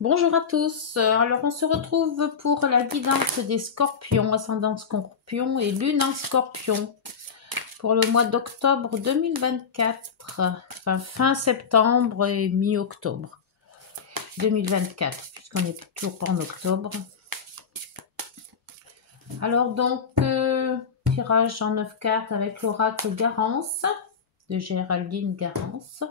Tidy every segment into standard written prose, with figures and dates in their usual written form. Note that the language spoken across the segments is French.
Bonjour à tous. Alors, on se retrouve pour la guidance des scorpions, ascendant scorpion et lune en scorpion pour le mois d'octobre 2024, enfin fin septembre et mi-octobre 2024, puisqu'on n'est toujours pas en octobre. Alors donc, tirage en 9 cartes avec l'oracle Garance, de Géraldine Garance.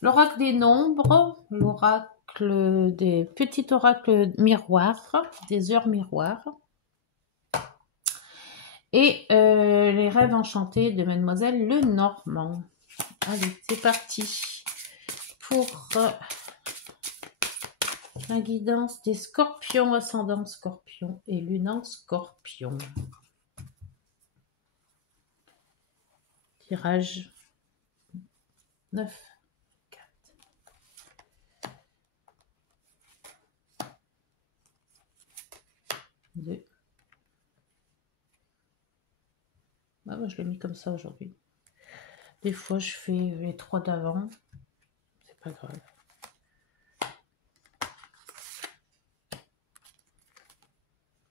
L'oracle des nombres, l'oracle des petits oracles miroirs, des heures miroirs. Et les rêves enchantés de Mademoiselle Lenormand. Allez, c'est parti pour la guidance des scorpions, ascendant scorpion et lune en scorpion. Tirage 9. 2. Ah, moi, je l'ai mis comme ça aujourd'hui. Des fois, je fais les 3 d'avant. C'est pas grave.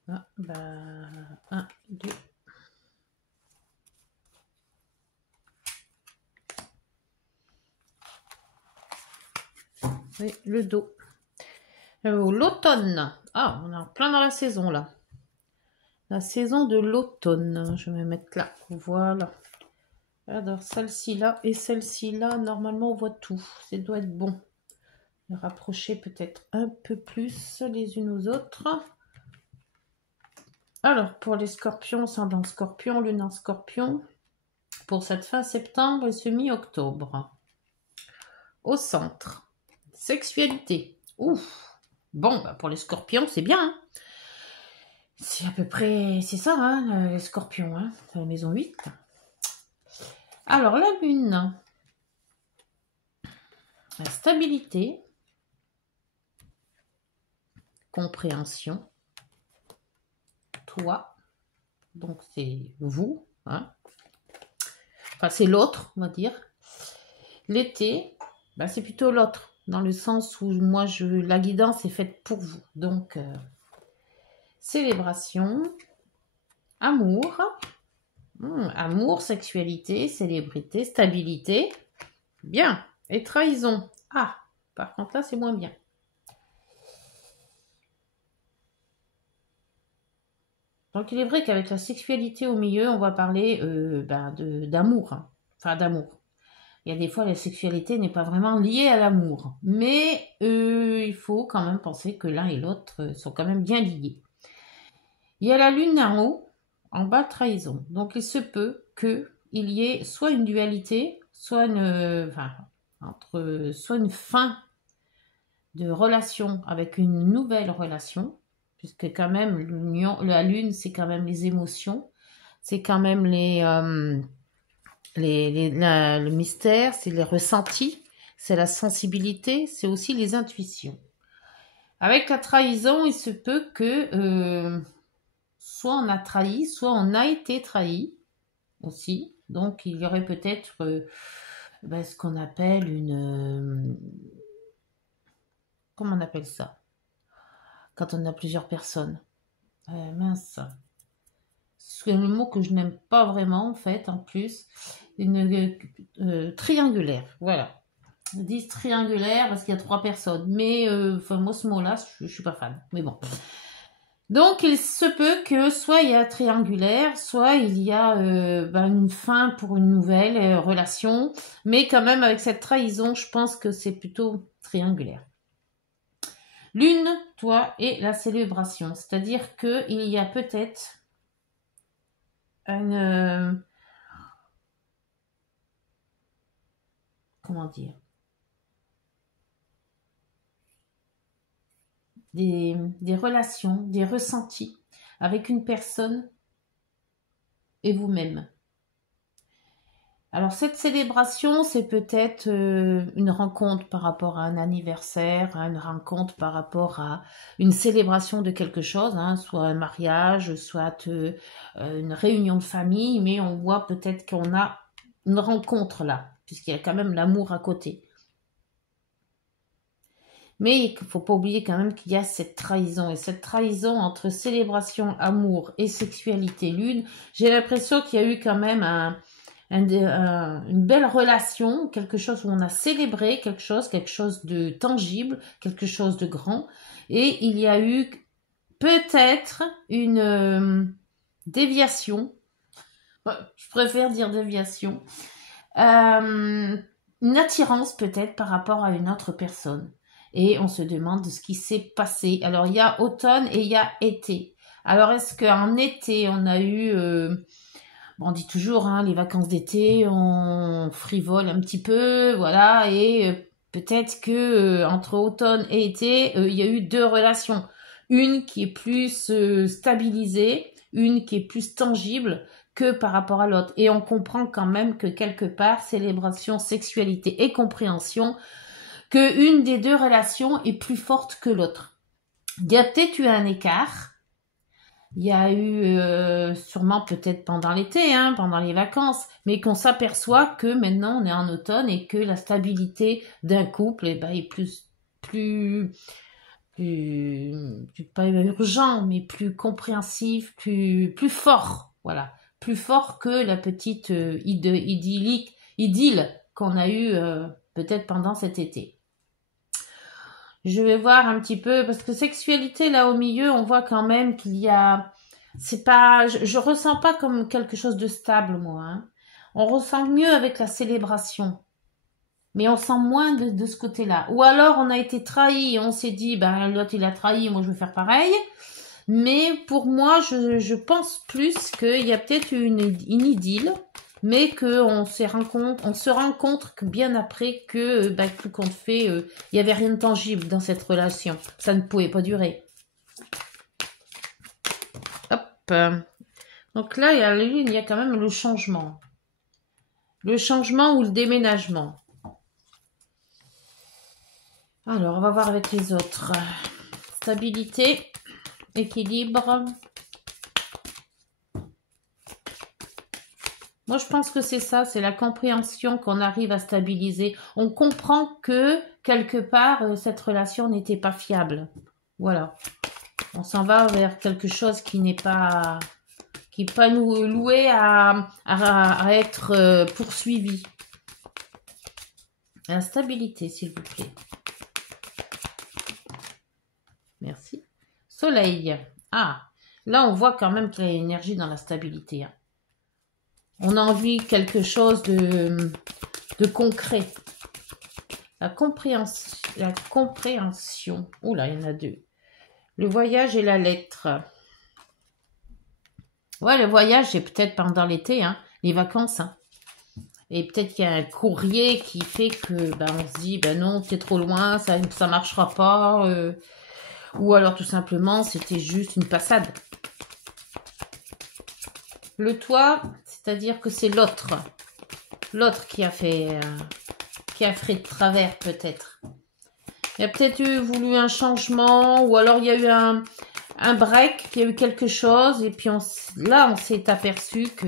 Ah, bah, 1, 2. Oui, le dos. L'automne. Ah, on est en plein dans la saison, là. La saison de l'automne. Je vais mettre là. Voilà. Alors, celle-ci là et celle-ci là, normalement, on voit tout. Ça doit être bon. Rapprocher peut-être un peu plus les unes aux autres. Alors, pour les scorpions, ascendant scorpion, lune en scorpion, pour cette fin septembre et mi-octobre. Au centre, sexualité. Ouf. Bon, bah pour les scorpions, c'est bien. Hein, c'est à peu près, c'est ça, hein, les scorpions, hein, la maison 8. Alors, la lune, la stabilité, compréhension, toi, donc c'est vous, hein, enfin c'est l'autre, on va dire. L'été, bah, c'est plutôt l'autre, dans le sens où moi, la guidance est faite pour vous. Donc, célébration, amour, amour, sexualité, célébrité, stabilité, bien. Et trahison, ah, par contre là, c'est moins bien. Donc, il est vrai qu'avec la sexualité au milieu, on va parler d'amour, hein. Enfin, d'amour. Il y a des fois, la sexualité n'est pas vraiment liée à l'amour. Mais il faut quand même penser que l'un et l'autre sont quand même bien liés. Il y a la lune en haut, en bas, trahison. Donc, il se peut qu'il y ait soit une dualité, soit soit une fin de relation avec une nouvelle relation, puisque quand même, la lune, c'est quand même les émotions, c'est quand même le mystère, c'est les ressentis, c'est la sensibilité, c'est aussi les intuitions. Avec la trahison, il se peut que soit on a trahi, soit on a été trahi aussi. Donc, il y aurait peut-être ce qu'on appelle comment on appelle ça? Quand on a plusieurs personnes. Mince. C'est le mot que je n'aime pas vraiment, en fait, en plus. Une triangulaire, voilà. Ils disent triangulaire parce qu'il y a 3 personnes. Mais, moi, ce mot-là, je suis pas fan. Mais bon. Donc, il se peut que soit il y a triangulaire, soit il y a une fin pour une nouvelle relation. Mais quand même, avec cette trahison, je pense que c'est plutôt triangulaire. Lune, toi, et la célébration. C'est-à-dire qu'il y a peut-être une... comment dire? Des relations, des ressentis avec une personne et vous-même. Alors cette célébration, c'est peut-être une rencontre par rapport à un anniversaire, une rencontre par rapport à une célébration de quelque chose, hein, soit un mariage, soit une réunion de famille, mais on voit peut-être qu'on a une rencontre là, puisqu'il y a quand même l'amour à côté. Mais il ne faut pas oublier quand même qu'il y a cette trahison. Et cette trahison entre célébration, amour et sexualité lune, j'ai l'impression qu'il y a eu quand même une belle relation, quelque chose où on a célébré quelque chose de tangible, quelque chose de grand. Et il y a eu peut-être une déviation. Je préfère dire déviation. Une attirance peut-être par rapport à une autre personne. Et on se demande ce qui s'est passé. Alors, il y a automne et il y a été. Alors, est-ce qu'en été, on a eu... bon, on dit toujours, hein, les vacances d'été, on frivole un petit peu, voilà. Et peut-être que entre automne et été, il y a eu deux relations. Une qui est plus stabilisée, une qui est plus tangible que par rapport à l'autre. Et on comprend quand même que quelque part, célébration, sexualité et compréhension, que une des deux relations est plus forte que l'autre. Il y a peut-être eu un écart. Il y a eu sûrement peut-être pendant l'été, hein, pendant les vacances, mais qu'on s'aperçoit que maintenant on est en automne et que la stabilité d'un couple est pas urgent, mais plus compréhensif, plus fort, voilà, plus fort que la petite idylle qu'on a eue peut-être pendant cet été. Je vais voir un petit peu, parce que sexualité, là au milieu, on voit quand même qu'il y a... C'est pas... Je ressens pas comme quelque chose de stable, moi. Hein. On ressent mieux avec la célébration. Mais on sent moins de ce côté-là. Ou alors, on a été trahi, on s'est dit, ben, l'autre, il a trahi, moi, je vais faire pareil. Mais pour moi, je pense plus qu'il y a peut-être une idylle, mais qu'on se rencontre que bien après que tout compte fait, il n'y avait rien de tangible dans cette relation. Ça ne pouvait pas durer. Hop. Donc là, il y a quand même le changement. Le changement ou le déménagement. Alors, on va voir avec les autres. Stabilité, équilibre. Moi, je pense que c'est ça, c'est la compréhension qu'on arrive à stabiliser. On comprend que, quelque part, cette relation n'était pas fiable. Voilà. On s'en va vers quelque chose qui n'est pas nous loué à être poursuivi. La stabilité, s'il vous plaît. Merci. Soleil. Ah, là, on voit quand même qu'il y a une énergie dans la stabilité. Hein. On a envie de quelque chose de concret. La compréhension. Oula, il y en a deux. Le voyage et la lettre. Ouais, le voyage, c'est peut-être pendant l'été, hein, les vacances. Hein. Et peut-être qu'il y a un courrier qui fait que on se dit, non, c'est trop loin, ça marchera pas. Ou alors tout simplement, c'était juste une passade. Le toit, c'est-à-dire que c'est l'autre qui a fait de travers peut-être. Il y a peut-être voulu un changement, ou alors il y a eu un break, il y a eu quelque chose, et puis là on s'est aperçu que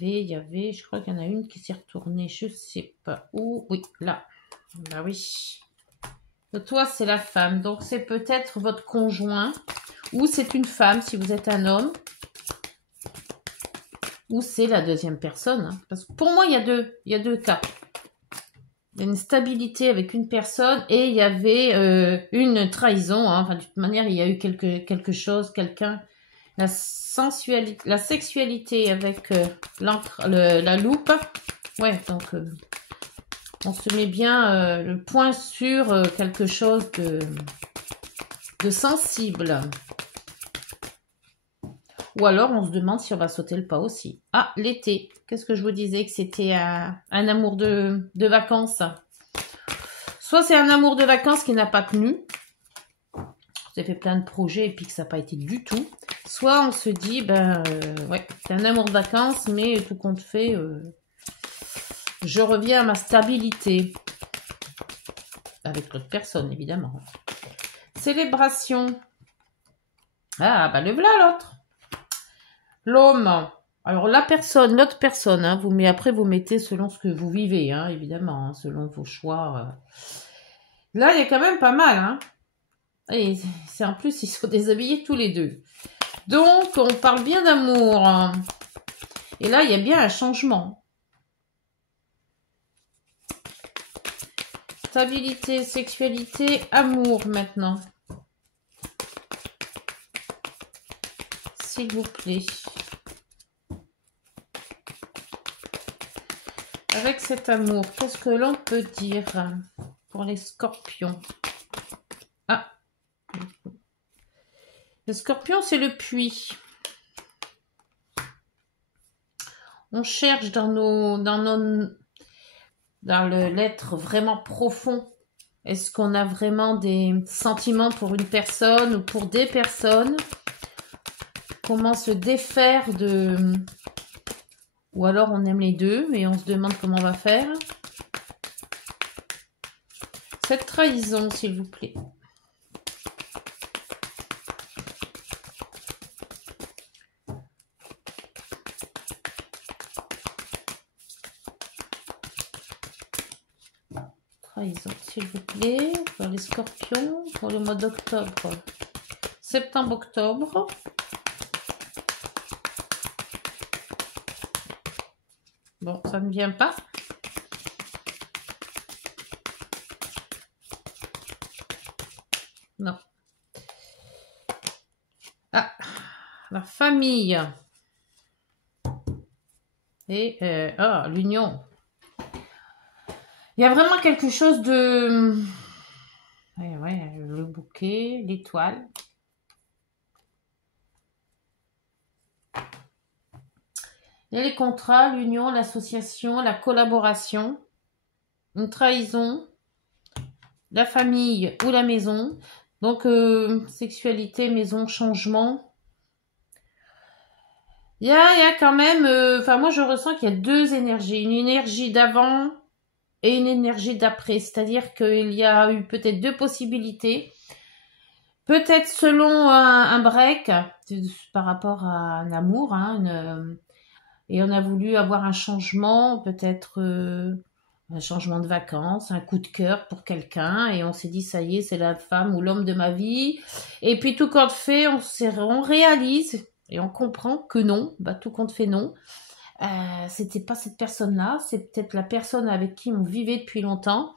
il y avait, je crois qu'il y en a une qui s'est retournée, je sais pas où, oui, là, oui. Le toit, c'est la femme, donc c'est peut-être votre conjoint, ou c'est une femme si vous êtes un homme, ou c'est la deuxième personne. Hein. Parce que pour moi, il y a deux cas. Il y a une stabilité avec une personne et il y avait une trahison. Hein. Enfin, de toute manière, il y a eu quelque chose, quelqu'un. La sexualité avec la loupe. Ouais, donc on se met bien le point sur quelque chose de sensible. Ou alors, on se demande si on va sauter le pas aussi. Ah, l'été. Qu'est-ce que je vous disais? Que c'était un amour de vacances. Soit c'est un amour de vacances qui n'a pas tenu. Vous avez fait plein de projets et puis que ça n'a pas été du tout. Soit on se dit, ouais, c'est un amour de vacances, mais tout compte fait, je reviens à ma stabilité. Avec l'autre personne, évidemment. Célébration. Ah, le voilà l'autre. L'homme. Alors la personne, l'autre personne, hein, mais après vous mettez selon ce que vous vivez, hein, évidemment, hein, selon vos choix. Là, il y a quand même pas mal, hein. Et c'est en plus, ils sont déshabillés tous les deux. Donc, on parle bien d'amour. Hein. Et là, il y a bien un changement. Stabilité, sexualité, amour maintenant. S'il vous plaît. Avec cet amour, qu'est-ce que l'on peut dire pour les scorpions? Ah, le scorpion, c'est le puits. On cherche dans l'être vraiment profond. Est-ce qu'on a vraiment des sentiments pour une personne ou pour des personnes? Comment se défaire de... Ou alors on aime les deux, mais on se demande comment on va faire. Cette trahison, s'il vous plaît. Trahison, s'il vous plaît. Pour les scorpions, pour le mois d'octobre. Septembre-octobre. Bon, ça ne vient pas. Non. Ah, la famille. Et, l'union. Il y a vraiment quelque chose de... Ouais, le bouquet, l'étoile. Il y a les contrats, l'union, l'association, la collaboration, une trahison, la famille ou la maison. Donc, sexualité, maison, changement. Il y a quand même... moi, je ressens qu'il y a deux énergies. Une énergie d'avant et une énergie d'après. C'est-à-dire qu'il y a eu peut-être deux possibilités. Peut-être selon un break par rapport à un amour, hein, et on a voulu avoir un changement, peut-être un changement de vacances, un coup de cœur pour quelqu'un, et on s'est dit ça y est, c'est la femme ou l'homme de ma vie. Et puis tout compte fait, on réalise et on comprend que non, tout compte fait non. C'était pas cette personne-là, c'est peut-être la personne avec qui on vivait depuis longtemps.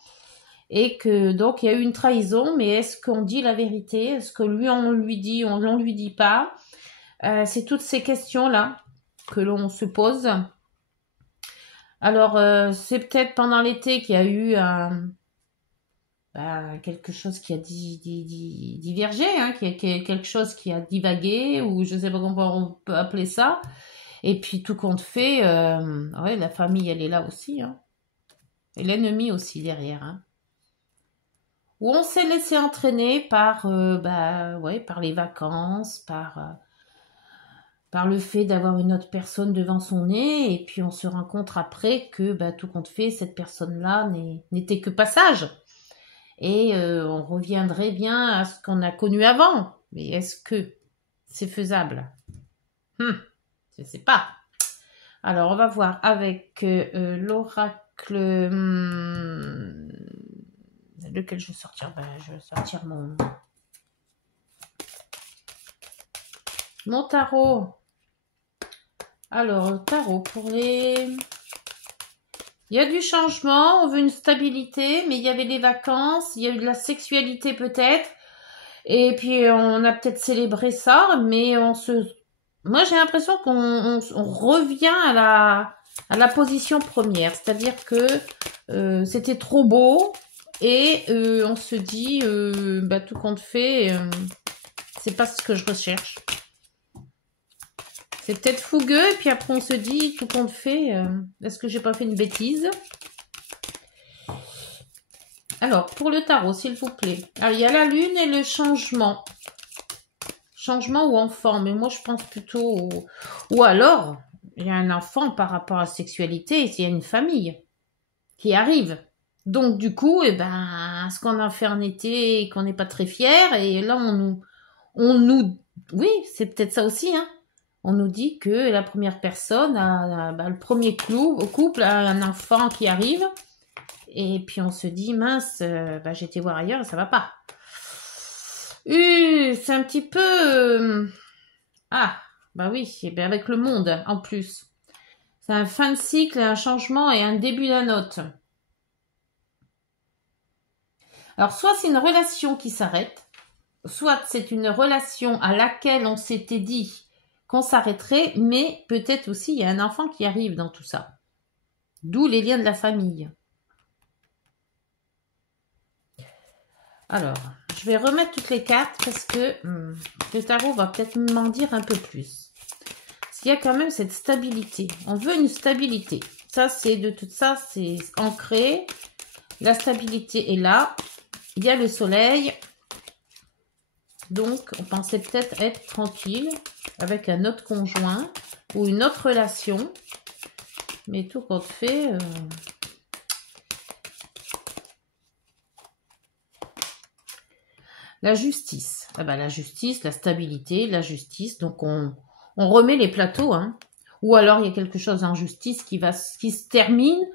Et que donc il y a eu une trahison, mais est-ce qu'on dit la vérité? Est-ce que lui on lui dit, on lui dit pas? C'est toutes ces questions-là que l'on se pose. Alors, c'est peut-être pendant l'été qu'il y a eu quelque chose qui a divergé, hein, quelque chose qui a divagué, ou je sais pas comment on peut appeler ça. Et puis, tout compte fait, ouais, la famille, elle est là aussi. Hein. Et l'ennemi aussi derrière. Hein. Où on s'est laissé entraîner par, par les vacances, par le fait d'avoir une autre personne devant son nez, et puis on se rencontre après que, tout compte fait, cette personne-là n'était que passage. Et on reviendrait bien à ce qu'on a connu avant. Mais est-ce que c'est faisable? Je ne sais pas. Alors, on va voir avec l'oracle... lequel je vais sortir? Je vais sortir mon tarot. Alors, tarot pour les... Il y a du changement, on veut une stabilité, mais il y avait des vacances, il y a eu de la sexualité peut-être, et puis on a peut-être célébré ça, mais moi j'ai l'impression qu'on revient à la position première, c'est-à-dire que c'était trop beau, et on se dit, tout compte fait, c'est pas ce que je recherche. C'est peut-être fougueux, et puis après on se dit, tout compte fait, est-ce que j'ai pas fait une bêtise? Alors, pour le tarot, s'il vous plaît. Alors, il y a la lune et le changement. Changement ou enfant, mais moi je pense plutôt... Ou alors, il y a un enfant par rapport à la sexualité, il y a une famille qui arrive. Donc du coup, ce qu'on a fait en été et qu'on n'est pas très fier, et là on nous... Oui, c'est peut-être ça aussi, hein. on nous dit que la première personne, le premier couple, a un enfant qui arrive. Et puis on se dit, mince, j'ai été voir ailleurs et ça va pas. C'est un petit peu... oui, et bien avec le monde en plus. C'est un fin de cycle, un changement et un début d'un autre. Alors soit c'est une relation qui s'arrête, soit c'est une relation à laquelle on s'était dit qu'on s'arrêterait, mais peut-être aussi il y a un enfant qui arrive dans tout ça. D'où les liens de la famille. Alors, je vais remettre toutes les cartes parce que le tarot va peut-être m'en dire un peu plus. Il y a quand même cette stabilité. On veut une stabilité. Ça, c'est de tout ça, c'est ancré. La stabilité est là. Il y a le soleil. Donc, on pensait peut-être être tranquille avec un autre conjoint ou une autre relation. Mais tout compte fait... La justice. La justice, la stabilité, la justice. Donc, on remet les plateaux. Hein. Ou alors, il y a quelque chose en justice qui se termine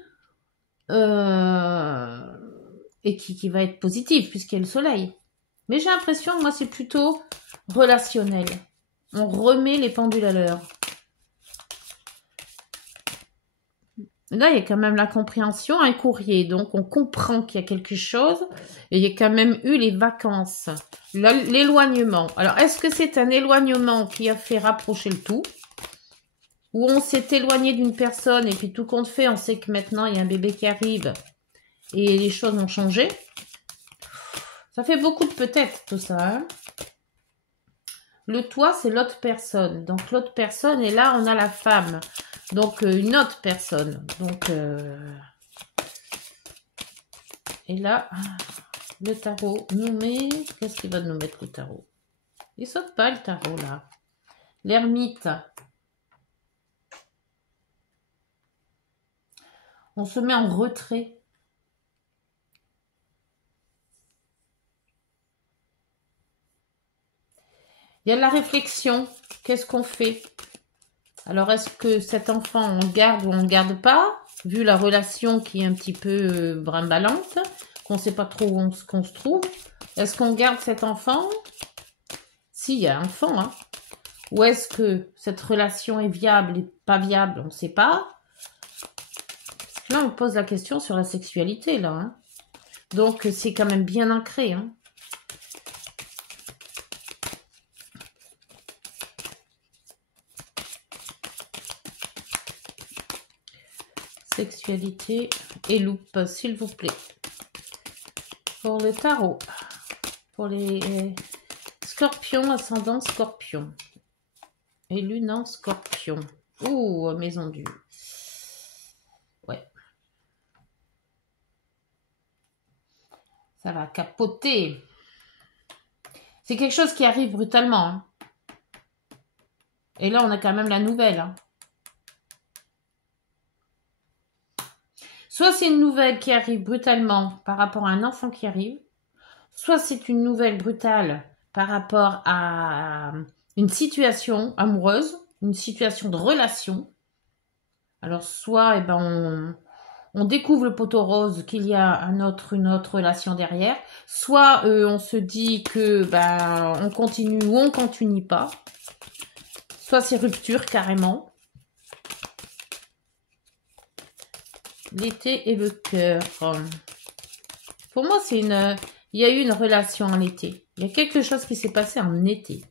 et qui va être positif puisqu'il y a le soleil. Mais j'ai l'impression, moi, c'est plutôt relationnel. On remet les pendules à l'heure. Là, il y a quand même la compréhension, un courrier. Donc, on comprend qu'il y a quelque chose. Et il y a quand même eu les vacances. L'éloignement. Alors, est-ce que c'est un éloignement qui a fait rapprocher le tout? Ou on s'est éloigné d'une personne et puis tout compte fait, on sait que maintenant, il y a un bébé qui arrive. Et les choses ont changé. Ça fait beaucoup de peut-être, tout ça. Hein. Le toi, c'est l'autre personne. Donc, l'autre personne, et là, on a la femme. Donc, une autre personne. Donc, et là, le tarot nous met... Qu'est-ce qu'il va nous mettre, le tarot? Il saute pas, le tarot, là. L'ermite. On se met en retrait. Il y a de la réflexion. Qu'est-ce qu'on fait? Alors, est-ce que cet enfant, on garde ou on ne garde pas? Vu la relation qui est un petit peu brimballante, qu'on ne sait pas trop où qu'on se trouve. Est-ce qu'on garde cet enfant? S'il y a un enfant, hein. Ou est-ce que cette relation est viable et pas viable? On ne sait pas. Parce que là, on pose la question sur la sexualité, là. Hein. Donc, c'est quand même bien ancré, hein. Sexualité et loupe, s'il vous plaît. Pour le tarot. Pour les scorpions, ascendant scorpion. Et lune en scorpion. Ouh, maison du... Ouais. Ça va capoter. C'est quelque chose qui arrive brutalement. Hein. Et là, on a quand même la nouvelle. Hein. Soit c'est une nouvelle qui arrive brutalement par rapport à un enfant qui arrive, soit c'est une nouvelle brutale par rapport à une situation amoureuse, une situation de relation. Alors soit on découvre le poteau rose qu'il y a une autre relation derrière, soit on se dit que on continue ou on continue pas, soit c'est rupture carrément. L'été et le cœur. Pour moi, il y a eu une relation en été. Il y a quelque chose qui s'est passé en été.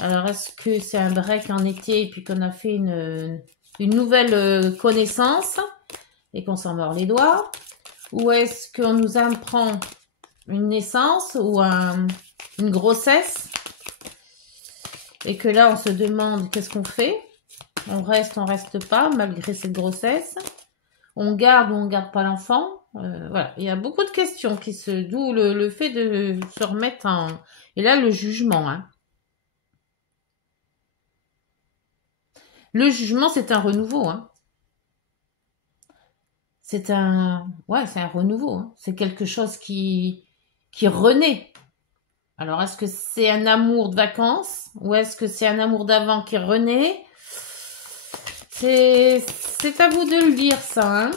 Alors, est-ce que c'est un break en été et puis qu'on a fait une nouvelle connaissance et qu'on s'en mord les doigts? Ou est-ce qu'on nous apprend une naissance ou une grossesse et que là, on se demande qu'est-ce qu'on fait? On reste pas malgré cette grossesse? On garde ou on garde pas l'enfant? Voilà, il y a beaucoup de questions d'où le fait de se remettre en... Et là, le jugement. Hein. Le jugement, c'est un renouveau. Hein. C'est un renouveau. Hein. C'est quelque chose qui renaît. Alors, est-ce que c'est un amour de vacances ou est-ce que c'est un amour d'avant qui renaît? C'est à vous de le lire, ça. Hein.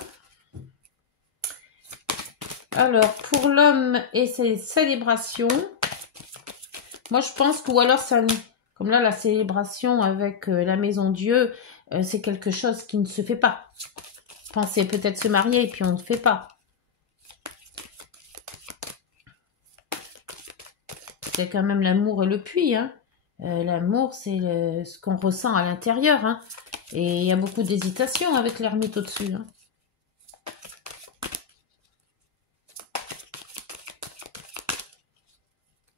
Alors, pour l'homme et ses célébrations, moi, je pense que, ou alors, comme là, la célébration avec la Maison Dieu, c'est quelque chose qui ne se fait pas. Pensez peut-être se marier et puis on ne fait pas. C'est quand même l'amour et le puits. Hein. L'amour, c'est ce qu'on ressent à l'intérieur. Hein. Et il y a beaucoup d'hésitation avec l'ermite au-dessus. Hein.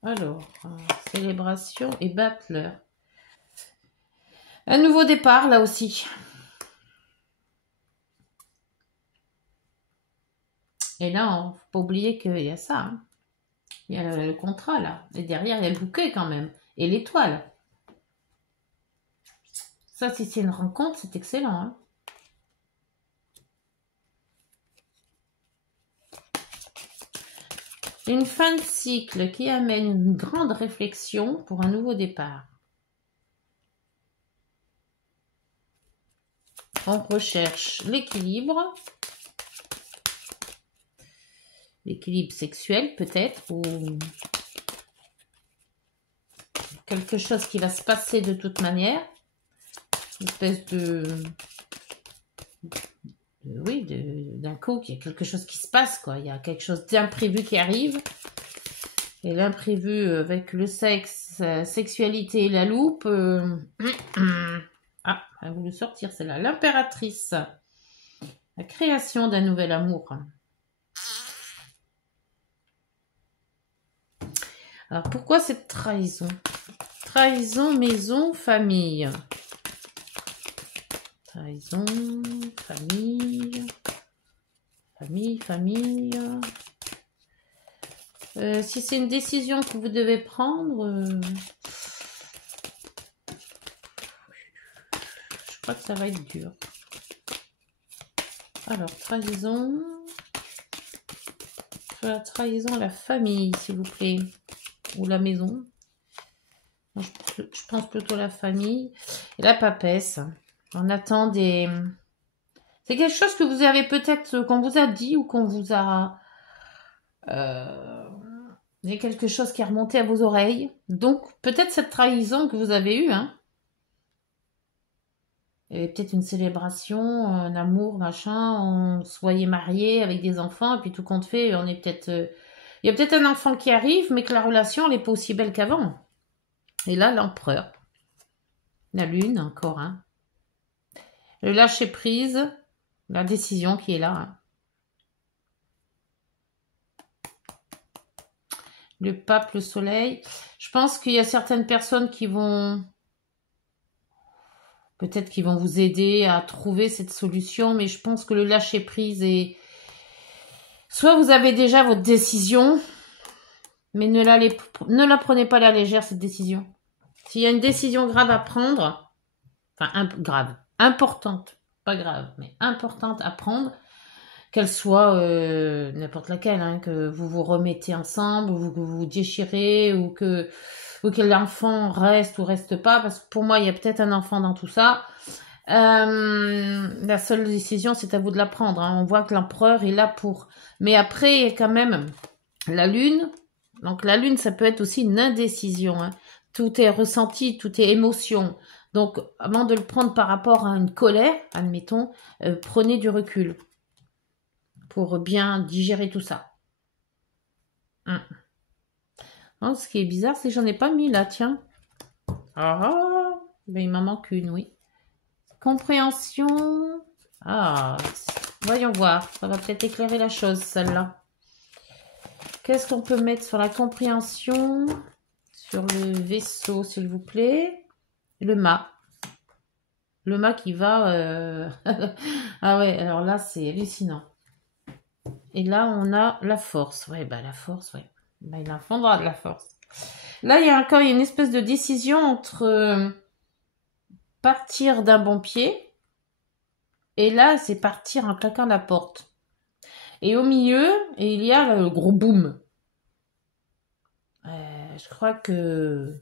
Alors, célébration et battleur. Un nouveau départ, là aussi. Et là, il ne faut pas oublier qu'il y a ça. Hein. Il y a le contrat, là. Et derrière, il y a le bouquet, quand même. Et l'étoile. Ça, si c'est une rencontre, c'est excellent. Hein. Une fin de cycle qui amène une grande réflexion pour un nouveau départ. On recherche l'équilibre. L'équilibre sexuel, peut-être, ou quelque chose qui va se passer de toute manière. Une espèce oui, d'un coup, il y a quelque chose qui se passe, quoi. Il y a quelque chose d'imprévu qui arrive. Et l'imprévu avec le sexe, sexualité et la loupe. Ah, elle a voulu sortir celle-là. L'impératrice. La création d'un nouvel amour. Alors, pourquoi cette trahison? Trahison, maison, famille. Trahison, famille. Famille. Si c'est une décision que vous devez prendre, je crois que ça va être dur. Alors, trahison. La trahison, la famille, s'il vous plaît. Ou la maison. Je pense plutôt la famille. Et la papesse. On attend des... C'est quelque chose que vous avez peut-être, qu'on vous a dit ou qu'on vous a... Il y a quelque chose qui est remonté à vos oreilles. Donc, peut-être cette trahison que vous avez eue, hein. Il y avait peut-être une célébration, un amour, machin. On soyez mariés avec des enfants, et puis tout compte fait, on est peut-être... il y a peut-être un enfant qui arrive, mais que la relation, elle n'est pas aussi belle qu'avant. Et là, l'empereur. La lune, encore, hein. Le lâcher prise, la décision qui est là. Hein. Le pape, le soleil. Je pense qu'il y a certaines personnes qui vont... Peut-être qu'ils vont vous aider à trouver cette solution, mais je pense que le lâcher prise est... Soit vous avez déjà votre décision, mais ne la prenez pas à la légère, cette décision. S'il y a une décision grave à prendre, enfin grave, importante, pas grave, mais importante à prendre, qu'elle soit n'importe laquelle, hein, que vous vous remettez ensemble, ou que vous vous déchirez, ou que l'enfant reste ou reste pas, parce que pour moi, il y a peut-être un enfant dans tout ça. La seule décision, c'est à vous de la prendre. Hein. On voit que l'empereur est là pour... Mais après, il y a quand même la lune. Donc la lune, ça peut être aussi une indécision. Hein. Tout est ressenti, tout est émotion. Donc, avant de le prendre par rapport à une colère, admettons, prenez du recul pour bien digérer tout ça. Oh, ce qui est bizarre, c'est que j'en ai pas mis là, tiens. Ah, ben il m'en manque une, oui. Compréhension. Ah, voyons voir. Ça va peut-être éclairer la chose, celle-là. Qu'est-ce qu'on peut mettre sur la compréhension? Sur le vaisseau, s'il vous plaît. Le mât. Le mât qui va... ah ouais, alors là, c'est hallucinant. Et là, on a la force. Ouais, bah la force, ouais. Bah, il infondra de la force. Là, il y a encore une espèce de décision entre partir d'un bon pied et là, c'est partir en claquant la porte. Et au milieu, il y a le gros boom. Je crois que...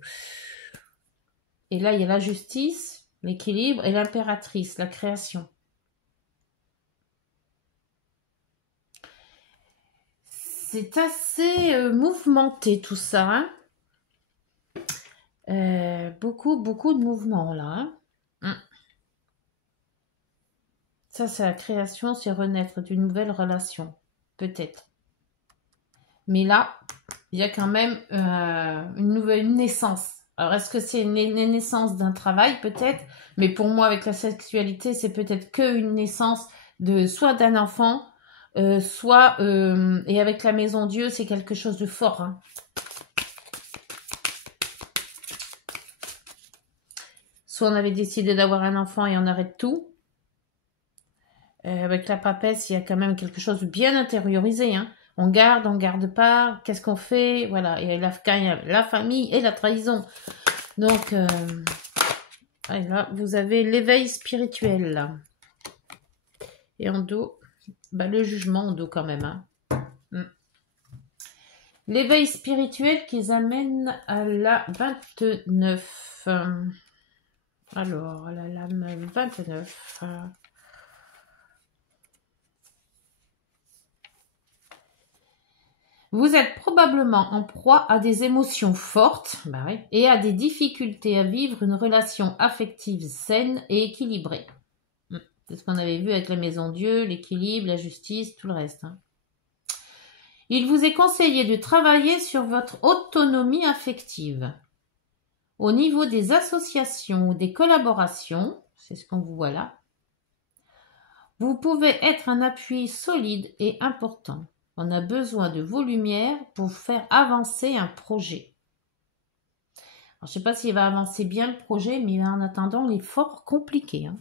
Et là, il y a la justice. l'équilibre et l'impératrice, la création. C'est assez mouvementé tout ça. Hein. Beaucoup de mouvements là. Hein. Ça, c'est la création, c'est renaître d'une nouvelle relation. Peut-être. Mais là, il y a quand même une naissance. Alors, est-ce que c'est une naissance d'un travail? Peut-être. Mais pour moi, avec la sexualité, c'est peut-être qu'une naissance de soit d'un enfant, soit... et avec la maison Dieu, c'est quelque chose de fort. Hein. Soit on avait décidé d'avoir un enfant et on arrête tout. Avec la papesse, il y a quand même quelque chose de bien intériorisé. Hein. On garde pas. Qu'est-ce qu'on fait? Voilà. Et quand il y a la famille et la trahison. Donc, là, vous avez l'éveil spirituel. Là. Et en dos, le jugement en dos quand même. Hein. L'éveil spirituel qu'ils amènent à la 29. Alors, la lame 29. Vous êtes probablement en proie à des émotions fortes et à des difficultés à vivre une relation affective saine et équilibrée. C'est ce qu'on avait vu avec la maison Dieu, l'équilibre, la justice, tout le reste. Hein. Il vous est conseillé de travailler sur votre autonomie affective. Au niveau des associations ou des collaborations, c'est ce qu'on vous voit là, vous pouvez être un appui solide et important. On a besoin de vos lumières pour faire avancer un projet. Alors, je ne sais pas s'il va avancer bien le projet, mais en attendant, il est fort compliqué. Hein.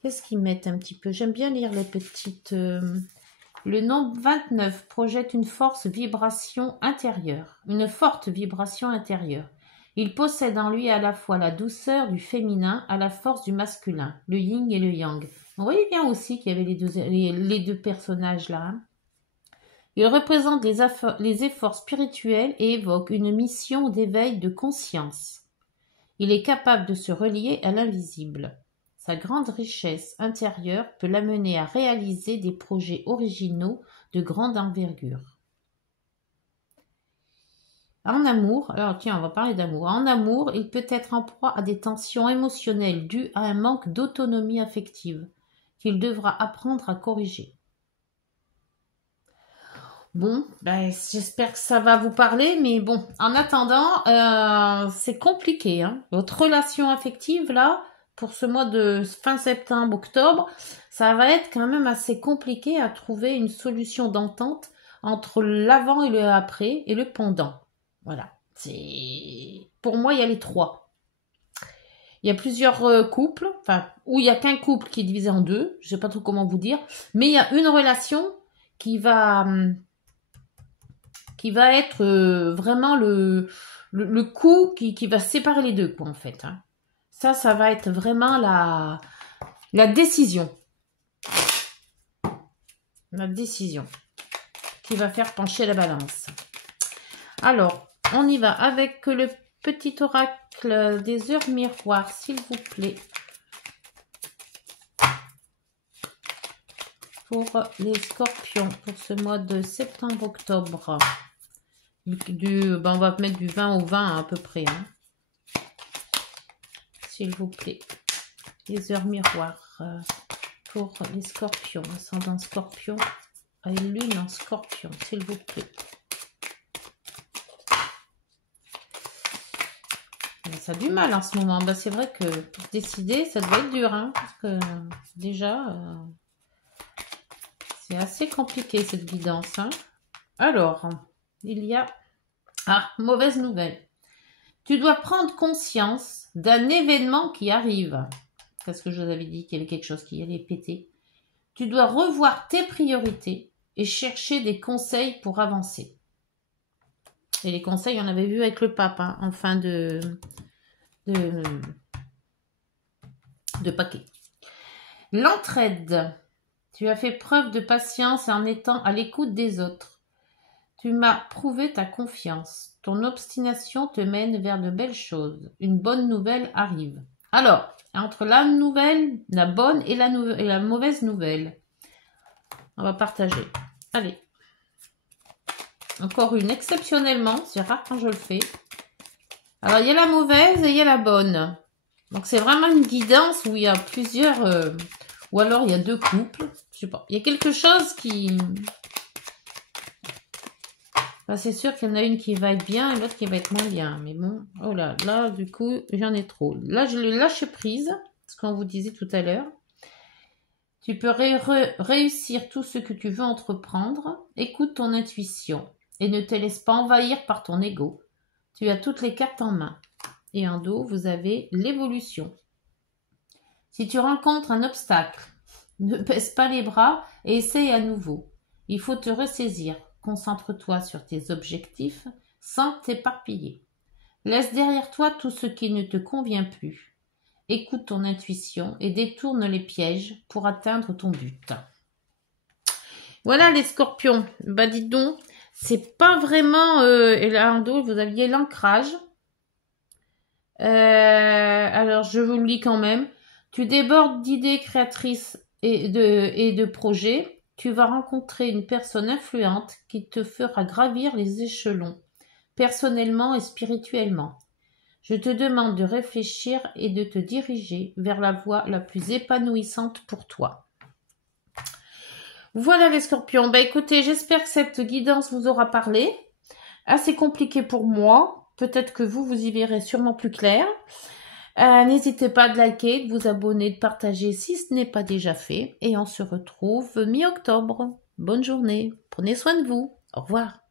Qu'est-ce qu'ils mettent un petit peu? J'aime bien lire les petites... Le nombre 29 projette une forte vibration intérieure. Une forte vibration intérieure. Il possède en lui à la fois la douceur du féminin à la force du masculin, le yin et le yang. Vous voyez bien aussi qu'il y avait les deux personnages là. Hein. Il représente les efforts spirituels et évoque une mission d'éveil de conscience. Il est capable de se relier à l'invisible. Sa grande richesse intérieure peut l'amener à réaliser des projets originaux de grande envergure. En amour, alors tiens, on va parler d'amour. En amour, il peut être en proie à des tensions émotionnelles dues à un manque d'autonomie affective qu'il devra apprendre à corriger. Bon, j'espère que ça va vous parler, mais bon, en attendant, c'est compliqué. Hein. Votre relation affective, là, pour ce mois de fin septembre, octobre, ça va être quand même assez compliqué à trouver une solution d'entente entre l'avant et le après et le pendant. Voilà. Pour moi, il y a les trois. Il y a plusieurs couples, où il n'y a qu'un couple qui est divisé en deux, je ne sais pas trop comment vous dire, mais il y a une relation qui va être vraiment le coup qui va séparer les deux, quoi, en fait. Hein. Ça va être vraiment la décision. La décision qui va faire pencher la balance. Alors, on y va avec le petit oracle des heures miroirs, s'il vous plaît. Pour les scorpions, pour ce mois de septembre-octobre. On va mettre du 20 au 20 à peu près. Hein. S'il vous plaît. Les heures miroirs pour les scorpions. Ascendant scorpion et lune en scorpion, s'il vous plaît. Ça a du mal en ce moment. C'est vrai que pour décider, ça doit être dur. Hein, parce que déjà, c'est assez compliqué cette guidance. Hein. Alors, il y a... mauvaise nouvelle. Tu dois prendre conscience d'un événement qui arrive. Parce que je vous avais dit qu'il y avait quelque chose qui allait péter. Tu dois revoir tes priorités et chercher des conseils pour avancer. Et les conseils, on avait vu avec le pape, hein, en fin de paquet. L'entraide. Tu as fait preuve de patience en étant à l'écoute des autres. Tu m'as prouvé ta confiance. Ton obstination te mène vers de belles choses. Une bonne nouvelle arrive. Alors, entre la nouvelle, la bonne et la mauvaise nouvelle. On va partager. Allez. Encore une, exceptionnellement. C'est rare quand je le fais. Alors, il y a la mauvaise et il y a la bonne. Donc, c'est vraiment une guidance où il y a plusieurs... ou alors, il y a deux couples. Je sais pas. Il y a quelque chose qui... Enfin, c'est sûr qu'il y en a une qui va être bien et l'autre qui va être moins bien. Mais bon, oh là, là, du coup, j'en ai trop. Là, je l'ai lâché prise. Ce qu'on vous disait tout à l'heure. Tu peux réussir tout ce que tu veux entreprendre. Écoute ton intuition et ne te laisse pas envahir par ton ego. Tu as toutes les cartes en main. Et en dos, vous avez l'évolution. Si tu rencontres un obstacle, ne baisse pas les bras et essaye à nouveau. Il faut te ressaisir. Concentre-toi sur tes objectifs sans t'éparpiller. Laisse derrière toi tout ce qui ne te convient plus. Écoute ton intuition et détourne les pièges pour atteindre ton but. Voilà les scorpions. Bah dites donc, c'est pas vraiment... et là en dos, vous aviez l'ancrage. Alors je vous le lis quand même. Tu débordes d'idées créatrices et de projets. Tu vas rencontrer une personne influente qui te fera gravir les échelons, personnellement et spirituellement. Je te demande de réfléchir et de te diriger vers la voie la plus épanouissante pour toi. Voilà les scorpions. Bah écoutez, j'espère que cette guidance vous aura parlé. Assez compliqué pour moi. Peut-être que vous y verrez sûrement plus clair. N'hésitez pas à liker, de vous abonner, de partager si ce n'est pas déjà fait. Et on se retrouve mi-octobre. Bonne journée. Prenez soin de vous. Au revoir.